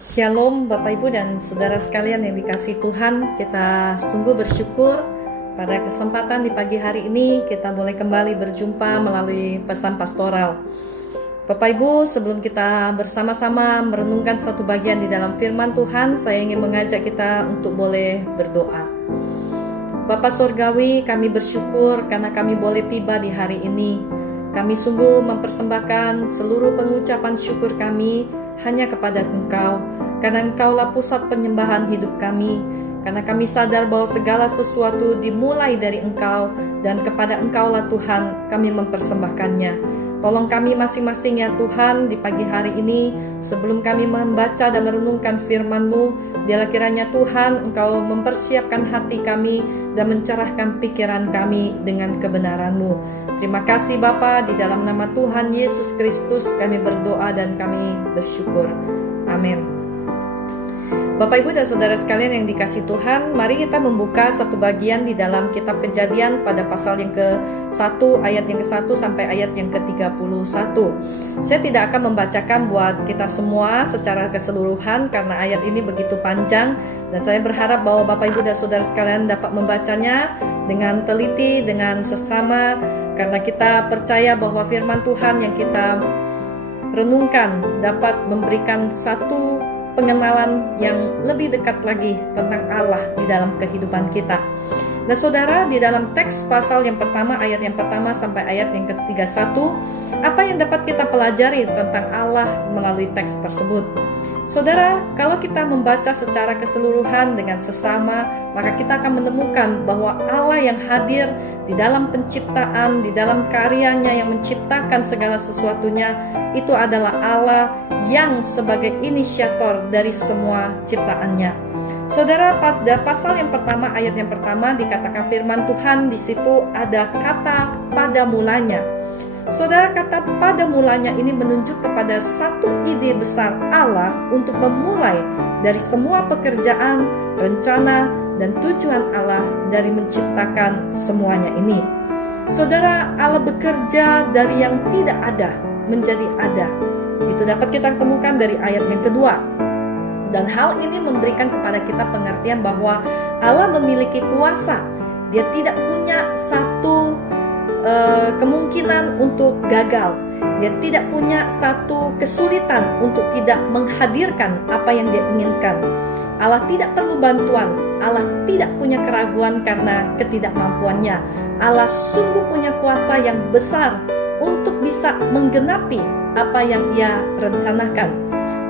Shalom Bapak Ibu dan Saudara sekalian yang dikasihi Tuhan. Kita sungguh bersyukur pada kesempatan di pagi hari ini kita boleh kembali berjumpa melalui pesan pastoral. Bapak Ibu, sebelum kita bersama-sama merenungkan satu bagian di dalam firman Tuhan, saya ingin mengajak kita untuk boleh berdoa. Bapa Surgawi, kami bersyukur karena kami boleh tiba di hari ini. Kami sungguh mempersembahkan seluruh pengucapan syukur kami hanya kepada Engkau, karena Engkaulah pusat penyembahan hidup kami, karena kami sadar bahwa segala sesuatu dimulai dari Engkau, dan kepada Engkaulah Tuhan kami mempersembahkannya. Tolong kami masing-masing ya Tuhan di pagi hari ini, sebelum kami membaca dan merenungkan firman-Mu, biarlah kiranya Tuhan Engkau mempersiapkan hati kami dan mencerahkan pikiran kami dengan kebenaran-Mu. Terima kasih Bapa, di dalam nama Tuhan Yesus Kristus kami berdoa dan kami bersyukur. Amin. Bapak Ibu dan Saudara sekalian yang dikasihi Tuhan, mari kita membuka satu bagian di dalam kitab Kejadian pada pasal yang ke-1, ayat yang ke-1 sampai ayat yang ke-31. Saya tidak akan membacakan buat kita semua secara keseluruhan karena ayat ini begitu panjang, dan saya berharap bahwa Bapak Ibu dan Saudara sekalian dapat membacanya dengan teliti, dengan seksama, karena kita percaya bahwa firman Tuhan yang kita renungkan dapat memberikan satu pengenalan yang lebih dekat lagi tentang Allah di dalam kehidupan kita. Nah saudara, di dalam teks pasal yang pertama, ayat yang pertama sampai ayat yang ke-31, apa yang dapat kita pelajari tentang Allah melalui teks tersebut? Saudara, kalau kita membaca secara keseluruhan dengan sesama, maka kita akan menemukan bahwa Allah yang hadir di dalam penciptaan, di dalam karyanya yang menciptakan segala sesuatunya, itu adalah Allah yang sebagai inisiator dari semua ciptaannya. Saudara, pada pasal yang pertama, ayat yang pertama dikatakan firman Tuhan, di situ ada kata pada mulanya. Saudara, kata pada mulanya ini menunjuk kepada satu ide besar Allah untuk memulai dari semua pekerjaan, rencana, dan tujuan Allah dari menciptakan semuanya ini. Saudara, Allah bekerja dari yang tidak ada menjadi ada. Itu dapat kita temukan dari ayat yang kedua. Dan hal ini memberikan kepada kita pengertian bahwa Allah memiliki kuasa. Dia tidak punya satu kemungkinan untuk gagal. Dia tidak punya satu kesulitan untuk tidak menghadirkan apa yang dia inginkan. Allah tidak perlu bantuan. Allah tidak punya keraguan karena ketidakmampuannya. Allah sungguh punya kuasa yang besar untuk bisa menggenapi apa yang Ia rencanakan.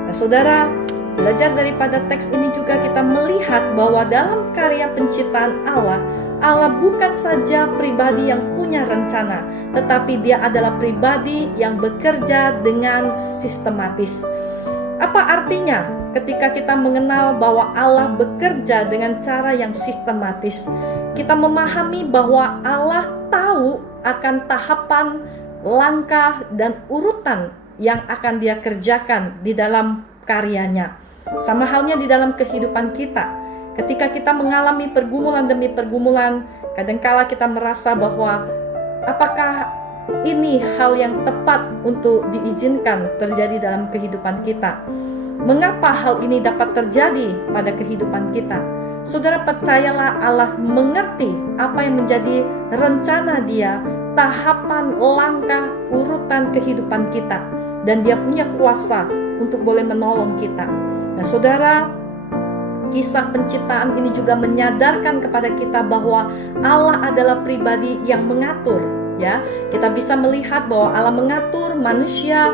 Nah, saudara, belajar daripada teks ini juga kita melihat bahwa dalam karya penciptaan Allah bukan saja pribadi yang punya rencana, tetapi Dia adalah pribadi yang bekerja dengan sistematis. Apa artinya ketika kita mengenal bahwa Allah bekerja dengan cara yang sistematis? Kita memahami bahwa Allah tahu akan tahapan, langkah, dan urutan yang akan Dia kerjakan di dalam karyanya. Sama halnya di dalam kehidupan kita. Ketika kita mengalami pergumulan demi pergumulan, kadangkala kita merasa bahwa apakah ini hal yang tepat untuk diizinkan terjadi dalam kehidupan kita? Mengapa hal ini dapat terjadi pada kehidupan kita? Saudara, percayalah Allah mengerti apa yang menjadi rencana Dia, tahapan, langkah, urutan kehidupan kita, dan Dia punya kuasa untuk boleh menolong kita. Nah saudara, kisah penciptaan ini juga menyadarkan kepada kita bahwa Allah adalah pribadi yang mengatur. Ya, kita bisa melihat bahwa Allah mengatur manusia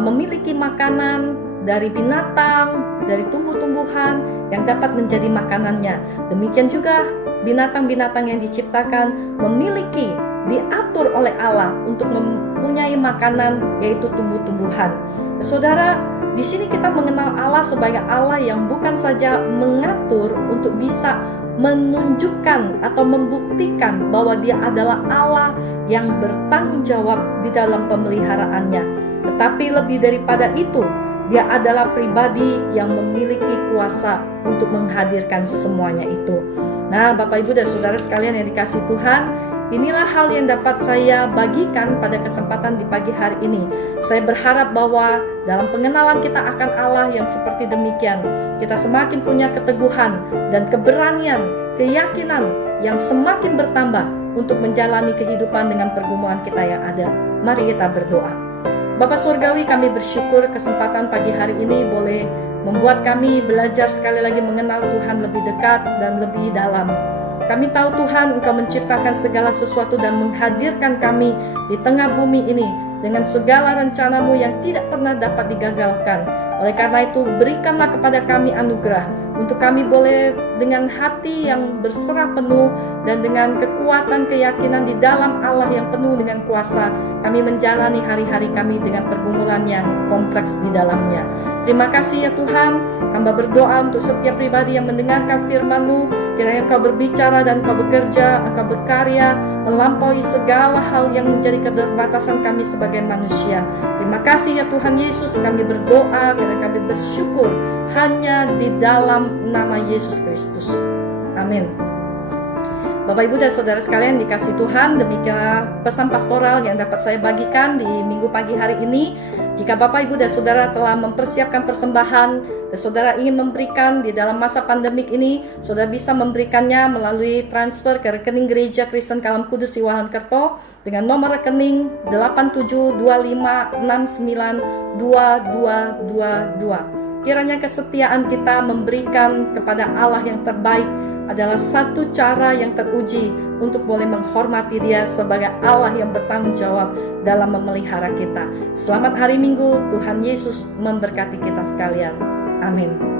memiliki makanan dari binatang, dari tumbuh-tumbuhan yang dapat menjadi makanannya. Demikian juga binatang-binatang yang diciptakan memiliki, diatur oleh Allah untuk mempunyai makanan, yaitu tumbuh-tumbuhan. Saudara, di sini kita mengenal Allah sebagai Allah yang bukan saja mengatur untuk bisa menunjukkan atau membuktikan bahwa Dia adalah Allah yang bertanggung jawab di dalam pemeliharaannya, tetapi lebih daripada itu, Dia adalah pribadi yang memiliki kuasa untuk menghadirkan semuanya itu. Nah, Bapak Ibu dan Saudara sekalian yang dikasihi Tuhan, Inilah hal yang dapat saya bagikan pada kesempatan di pagi hari ini. Saya berharap bahwa dalam pengenalan kita akan Allah yang seperti demikian, kita semakin punya keteguhan dan keberanian, keyakinan yang semakin bertambah untuk menjalani kehidupan dengan pergumulan kita yang ada. Mari kita berdoa. Bapa Surgawi, kami bersyukur kesempatan pagi hari ini boleh membuat kami belajar sekali lagi mengenal Tuhan lebih dekat dan lebih dalam. Kami tahu Tuhan, Engkau menciptakan segala sesuatu dan menghadirkan kami di tengah bumi ini dengan segala rencana-Mu yang tidak pernah dapat digagalkan. Oleh karena itu, berikanlah kepada kami anugerah untuk kami boleh dengan hati yang berserah penuh dan dengan kekuatan keyakinan di dalam Allah yang penuh dengan kuasa, kami menjalani hari-hari kami dengan pergumulan yang kompleks di dalamnya. Terima kasih ya Tuhan, hamba berdoa untuk setiap pribadi yang mendengarkan firman-Mu, kiranya Engkau berbicara dan Engkau bekerja, Engkau berkarya, melampaui segala hal yang menjadi keterbatasan kami sebagai manusia. Terima kasih ya Tuhan Yesus, kami berdoa karena kami bersyukur hanya di dalam nama Yesus Kristus. Amin. Bapak Ibu dan Saudara sekalian dikasih Tuhan, demikianlah pesan pastoral yang dapat saya bagikan di minggu pagi hari ini. Jika Bapak Ibu dan Saudara telah mempersiapkan persembahan dan Saudara ingin memberikan di dalam masa pandemik ini, Saudara bisa memberikannya melalui transfer ke rekening Gereja Kristen Kalam Kudus Iwahan Kerto dengan nomor rekening 8725692222. Kiranya kesetiaan kita memberikan kepada Allah yang terbaik adalah satu cara yang teruji untuk boleh menghormati Dia sebagai Allah yang bertanggung jawab dalam memelihara kita. Selamat hari Minggu, Tuhan Yesus memberkati kita sekalian. Amin.